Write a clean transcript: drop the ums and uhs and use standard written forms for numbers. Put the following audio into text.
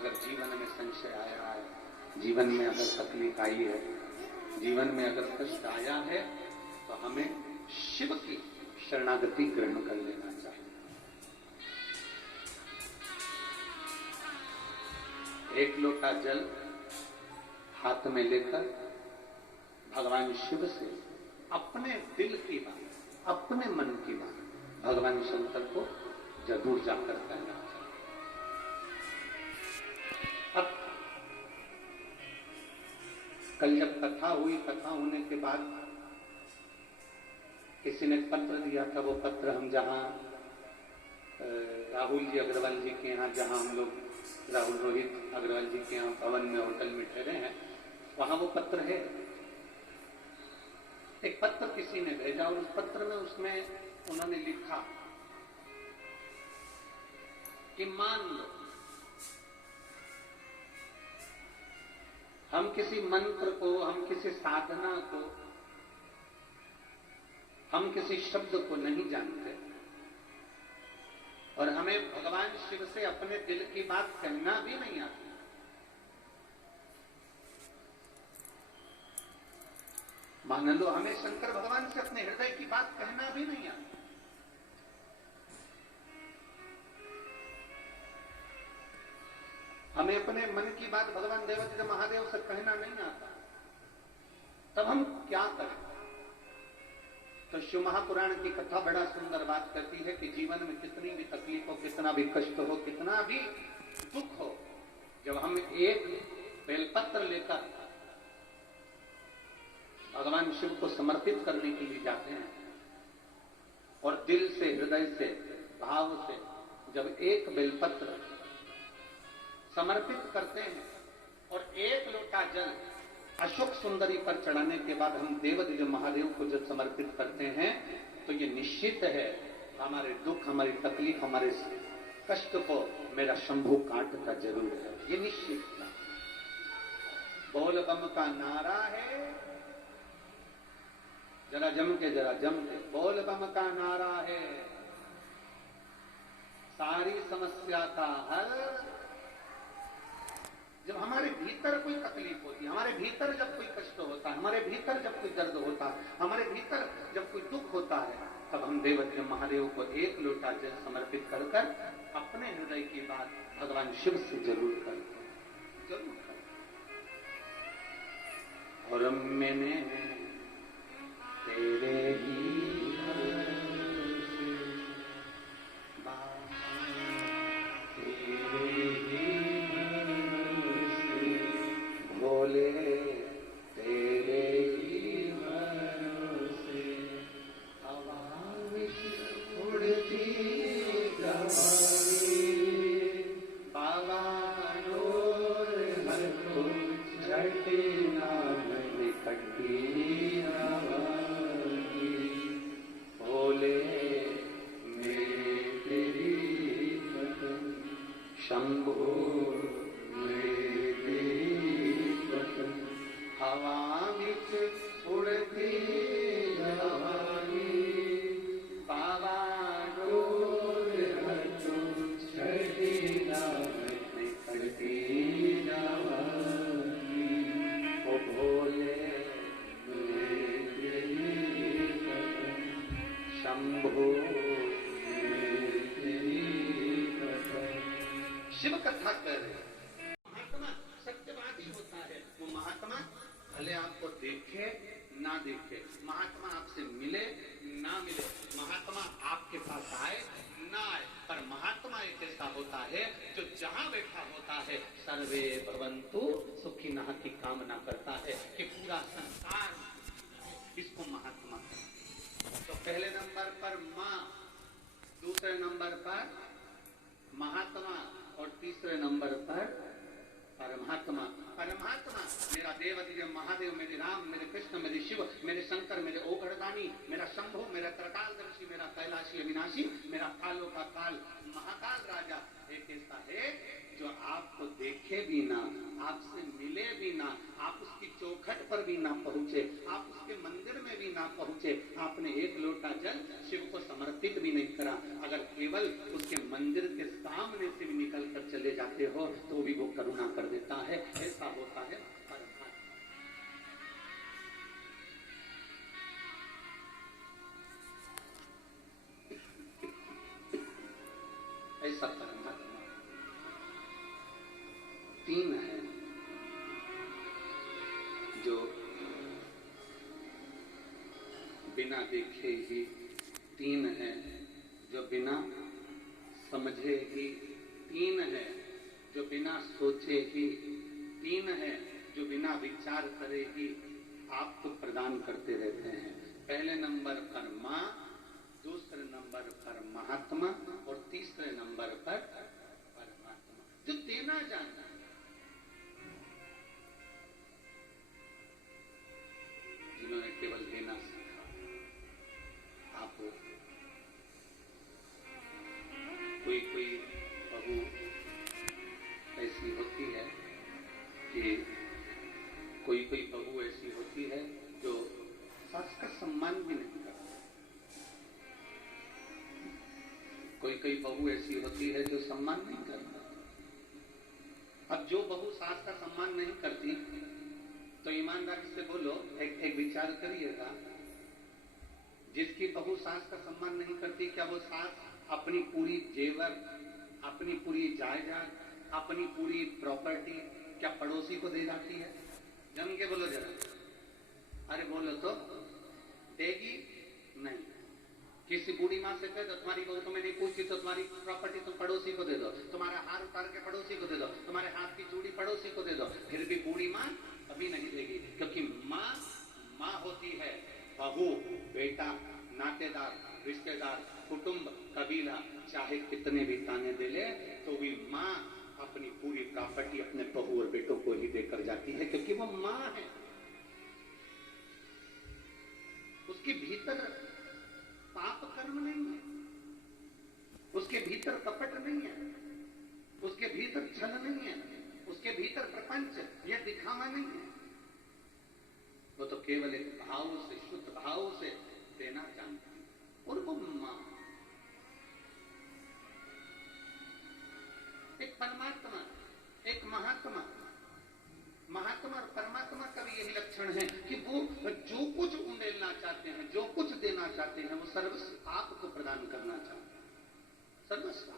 अगर जीवन में संशय आया है, जीवन में अगर तकलीफ आई है, जीवन में अगर कष्ट आया है, तो हमें शिव की शरणागति ग्रहण कर लेना चाहिए। एक लोटा जल हाथ में लेकर भगवान शिव से अपने दिल की बात, अपने मन की बात भगवान शंकर को जरूर जाकर कहना चाहिए। अब कल जब कथा हुई, कथा होने के बाद किसी ने पत्र दिया था। वो पत्र हम जहां राहुल जी अग्रवाल जी के यहाँ, जहां हम लोग राहुल रोहित अग्रवाल जी के यहाँ भवन में होटल में ठहरे हैं, वहां वो पत्र है। एक पत्र किसी ने भेजा और उस पत्र में उसमें उन्होंने लिखा कि मान लो हम किसी मंत्र को, हम किसी साधना को, हम किसी शब्द को नहीं जानते और हमें भगवान शिव से अपने दिल की बात कहना भी नहीं आती। मान लो हमें शंकर भगवान से अपने हृदय की बात कहना भी नहीं आती। हमें अपने मन की बात भगवान देवादिदेव महादेव से कहना नहीं आता, तब हम क्या करें? तो शिव महापुराण की कथा बड़ा सुंदर बात करती है कि जीवन में कितनी भी तकलीफ हो, कितना भी कष्ट हो, कितना भी दुख हो, जब हम एक बेलपत्र लेकर भगवान शिव को समर्पित करने के लिए जाते हैं और दिल से, हृदय से, भाव से जब एक बेलपत्र समर्पित करते हैं और एक लोटा जल अशोक सुंदरी पर चढ़ाने के बाद हम देवादिदेव महादेव को जब समर्पित करते हैं, तो ये निश्चित है हमारे दुख, हमारी तकलीफ, हमारे कष्ट को मेरा शंभू काटता जरूर है। ये निश्चित है। बोल बम का नारा है, जरा जम के बोल बम का नारा है, सारी समस्या का हल। जब हमारे भीतर कोई तकलीफ होती है, हमारे भीतर जब कोई कष्ट होता है, हमारे भीतर जब कोई दर्द होता है, हमारे भीतर जब कोई दुख होता है, तब हम देवादिदेव महादेव को एक लोटा जल समर्पित कर अपने हृदय की बात भगवान शिव से जरूर करते, जरूर करते। और मैंने तेरे ही भोले तेरे ही भरोसे हवा में उड़ती गवारी, बाबा डोर हर को झटे नाम निकटी रवानी। भोले मेरे तेरी भजन, शंभो हवा बिच उड़ती जवानी, बाबा डोर हटो छठी निकलती जवानी। ओ भोले मेरे शंभो शिव कथा कर। महात्मा सत्यवादी होता है। वो महात्मा भले आपको देखे ना देखे, महात्मा आपसे मिले ना मिले, महात्मा आपके पास आए ना आए, पर महात्मा एक ऐसा होता है जो जहां बैठा होता है सर्वे भवन्तु सुखिनः की कामना करता है कि पूरा संसार इसको महात्मा है। तो पहले नंबर पर माँ, दूसरे नंबर पर महात्मा और तीसरे नंबर पर परमात्मा। परमात्मा मेरा देवादिदेव महादेव, मेरे राम, मेरे कृष्ण, मेरे शिव, मेरे शंकर, मेरे ओघड़दानी, मेरा शंभु, मेरा त्रकालदर्शी, मेरा कैलाशी अविनाशी, मेरा कालों का काल महाकाल राजा एक ऐसा है जो आपको देखे भी ना, आपसे मिले भी ना, आप उसकी चौखट पर भी ना पहुंचे, आप उसके मंदिर में भी ना पहुंचे, आपने एक लोटा जल शिव को समर्पित भी नहीं करा, अगर केवल उसके मंदिर के सामने से भी निकल कर चले जाते हो तो भी वो करुणा कर देता है। ऐसा होता है परमात्मा। ऐसा परमात्मा तीन है, जो बिना देखे ही, तीन है जो बिना समझे ही, तीन है जो बिना सोचे ही, तीन है जो बिना विचार करे ही आपको प्रदान करते रहते हैं। पहले नंबर पर माँ, दूसरे नंबर पर महात्मा और तीसरे नंबर पर परमात्मा, जो देना जानता है। जिन्होंने केवल देना सीखा। आप कोई बहू ऐसी होती है कि कोई बहू ऐसी होती है जो सास का सम्मान भी नहीं करती। कोई बहू ऐसी होती है जो सम्मान नहीं करती। अब जो बहू सास का सम्मान नहीं करती तो ईमानदारी से बोलो, एक विचार करिएगा, जिसकी बहू सास का सम्मान नहीं करती, क्या वो सास अपनी पूरी जेवर, अपनी पूरी जायदाद, अपनी पूरी प्रॉपर्टी क्या पड़ोसी को दे जाती है? जम के बोलो जरा, अरे बोलो तो, देगी नहीं। किसी बूढ़ी माँ से कह दो तुम्हारी बहू तुम्हें नहीं पूछती तो तुम्हारी प्रॉपर्टी तुम पड़ोसी को दे दो, तुम्हारा हार उतार के पड़ोसी को दे दो, तुम्हारे हाथ की चूड़ी पड़ोसी को दे दो, फिर भी बूढ़ी माँ कभी नहीं देगी। क्योंकि माँ माँ होती है, बहू, बेटा, नातेदार, रिश्तेदार, कुटुंब, कबीला चाहे कितने भी ताने दे ले तो भी माँ अपनी पूरी प्रॉपर्टी अपने बहू और बेटों को ही देकर जाती है, क्योंकि वो माँ है। उसके भीतर पाप कर्म नहीं है, उसके भीतर कपट नहीं है, उसके भीतर छल नहीं है, उसके भीतर प्रपंच ये दिखावा नहीं है। वो तो केवल एक भाव से, शुद्ध भाव से देना जानती है। और वो मां, एक परमात्मा, एक महात्मा, महात्मा और परमात्मा का भी यही लक्षण है कि वो जो कुछ उंडेलना चाहते हैं, जो कुछ देना चाहते हैं, वो सर्वस्व आपको प्रदान करना चाहते हैं, सर्वस्व।